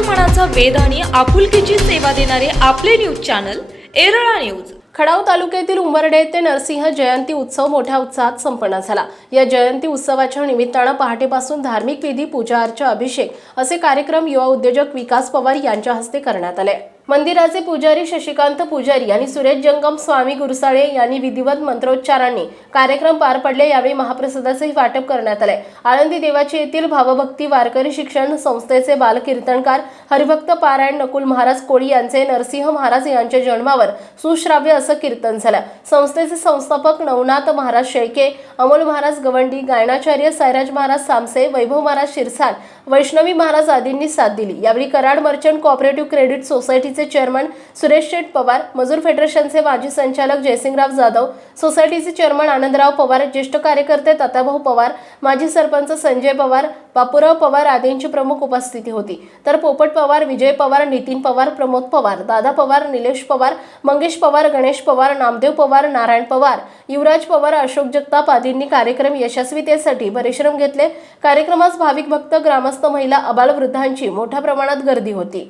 मनाचा वेद आणि आपुलकीची सेवा देणारे आपले न्यूज चॅनल एरळा न्यूज. खडाव तालुक्यातील उंबरडे येथे नरसिंह जयंती उत्सव मोठ्या उत्साहात संपन्न झाला. या जयंती उत्सवाच्या निमित्तानं पहाटेपासून धार्मिक विधी पूजा अर्चा अभिषेक असे कार्यक्रम युवा उद्योजक विकास पवार यांच्या हस्ते करण्यात आले. मंदिराचे पुजारी शशिकांत पुजारी आणि सुरेश जंगम स्वामी गुरुसाळे यांनी विधिवत मंत्रोच्चारांनी कार्यक्रम पार पडले यावेळी महाप्रसादाचे वाटप करण्यात आले आळंदी देवाची येथील भावभक्ती वारकरी शिक्षण संस्थेचे बालकीर्तनकार हरिभक्त पारायण नकुल महाराज कोळी यांचे नरसिंह महाराज यांच्या जन्मावर सुश्राव्य असं कीर्तन झालं. संस्थेचे संस्थापक नवनाथ महाराज शेळके अमोल महाराज गवंडी गायनाचार्य सैराज महाराज सामसे वैभव महाराज शिरसाट वैष्णवी महाराज आदींनी साथ दिली. यावेळी कराड मर्चंट कॉपरेटिव्ह क्रेडिट सोसायटीचे चेअरमन सुरेश शेठ पवार मजूर फेडरेशनचे माजी संचालक जयसिंगराव जाधव सोसायटीचे चेअरमन आनंदराव पवार ज्येष्ठ कार्यकर्ते तथाभाऊ पवार माजी सरपंच संजय पवार बापूराव पवार आदींची प्रमुख उपस्थिती होती. तर पोपट पवार विजय पवार नितीन पवार प्रमोद पवार दादा पवार निलेश पवार मंगेश पवार गणेश पवार नामदेव पवार नारायण पवार युवराज पवार अशोक जगताप आदींनी कार्यक्रम यशस्वीतेसाठी परिश्रम घेतले. कार्यक्रमास भाविक भक्त ग्रामस्थ महिला अबालवृद्धांची मोठ्या प्रमाणात गर्दी होती.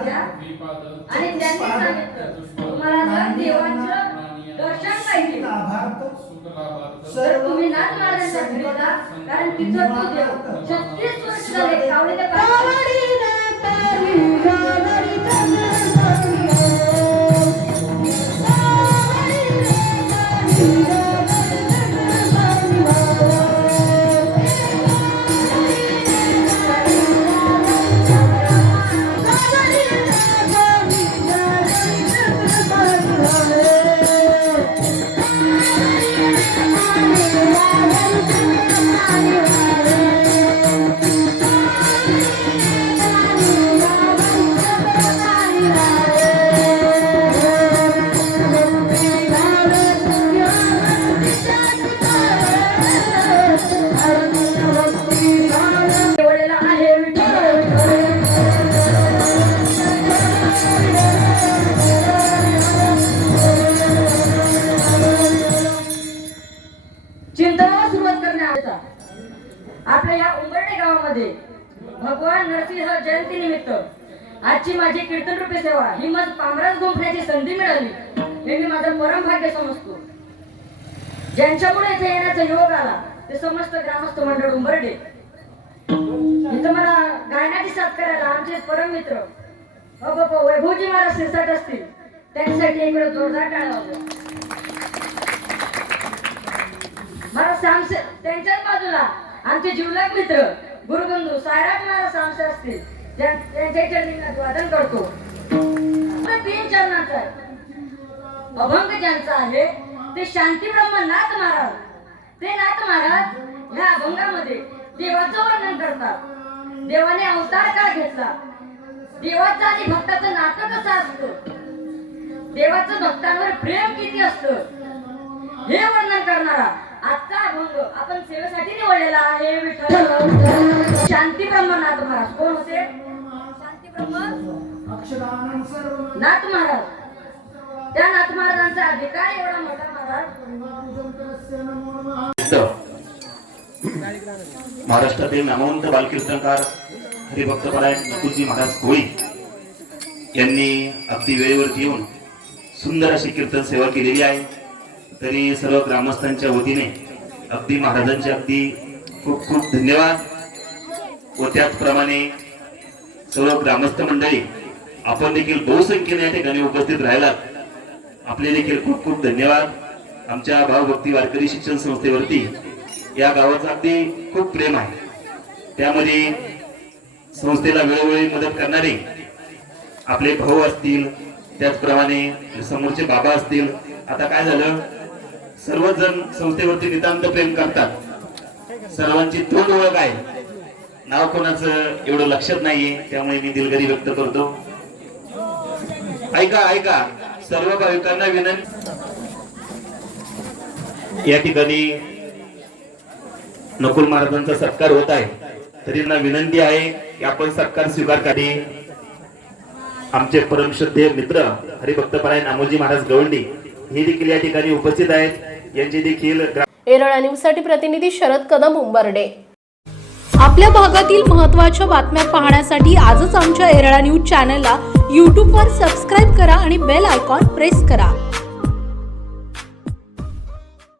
आणि त्यांनी सांगितलं तुम्हाला देवाचं दर्शन पाहिजे सर्व तुम्ही नाथ जा कारण तिथं तो देव छत्तीस वर्ष झाले चिंतनाला सुरुवात करण्याचा आपल्या या उंबरडे गावामध्ये भगवान नरसिंह जयंती निमित्त आजची माझी कीर्तन रूपी सेवा ही मज पामराज गुंफण्याची संधी मिळाली हे मी माझं परम भाग्य समजतो. ज्यांच्यामुळे इथे येण्याचा योग आला ते समस्त ग्रामस्थ मंडळ उंबरडे इथं मला गायनाची साथ करायला आमचे परम मित्र अगोप वैभवजी महाराज शिरसाट असतील त्यांच्यासाठी एक वेळ जोरदार टाळा. मला सामसे त्यांच्याच बाजूला. आमचे जीवलग मित्र गुरुबंधू सायराज महाराज सामसे असतील. ज्या- त्यांच्या चरणी वादन करतो. तीन चरणांचा आहे. अभंग ज्यांचा आहे ते शांती ब्रह्म नाथ महाराज. ते नाथ महाराज ह्या अभंगामध्ये देवाचं वर्णन करतात. देवाने अवतार का घेतला? देवाचं आणि भक्ताचं नातं कसं असतं? देवाचं भक्तांवर प्रेम किती असतं? हे वर्णन करणारा आजचा अभंग आपण सेवेसाठी निवडलेला आहे विठ्ठल. शांती ब्रह्मनाथ महाराज. कोण होते? शांती ब्रह्म नाथ महाराज. त्या नाथ महाराजांचा अधिकार एवढा मोठा महाराज. महाराष्ट्रातील नामवंत बालकीर्तनकार हरिभक्त परायण नकुलजी महाराज कोळी यांनी अगदी वेळेवरती येऊन सुंदर अशी कीर्तन सेवा केलेली आहे. तरी सर्व ग्रामस्थांच्या वतीने अगदी महाराजांचे अगदी खूप खूप धन्यवाद. व त्याचप्रमाणे सर्व ग्रामस्थ मंडळी आपण देखील बहुसंख्येने या ठिकाणी उपस्थित राहिलात. आपले देखील खूप खूप धन्यवाद. आमच्या भावभक्ती वारकरी शिक्षण संस्थेवरती या गावाचं अगदी खूप प्रेम आहे. त्यामध्ये संस्थेला वेळोवेळी मदत करणारे आपले भाऊ असतील त्याचप्रमाणे समोरचे बाबा असतील. आता काय झालं? सर्वच जण संस्थेवरती नितांत प्रेम करतात. सर्वांची तोंड ओळख आहे. नाव कोणाचं एवढं लक्षात नाहीये त्यामुळे मी दिलगिरी व्यक्त करतो. ऐका ऐका. सर्व भाविकांना विनंती. या ठिकाणी नकुल महाराजांचा सत्कार होत आहे. तरी विनंती आहे की आपण सत्कार स्वीकार करी. आमचे परमश्रद्धेय मित्र हरिभक्तपरायण अमोलजी महाराज गवंडी हे देखील या ठिकाणी उपस्थित आहेत. यांची देखील एरळा एरळा न्यूजसाठी प्रतिनिधी शरद कदम उंबर्डे. आपल्या भागातील महत्त्वाच्या बातम्या पाहण्यासाठी आजच आमच्या एरळा न्यूज चॅनलला यूट्यूबवर सबस्क्राईब करा आणि बेल आयकॉन प्रेस करा.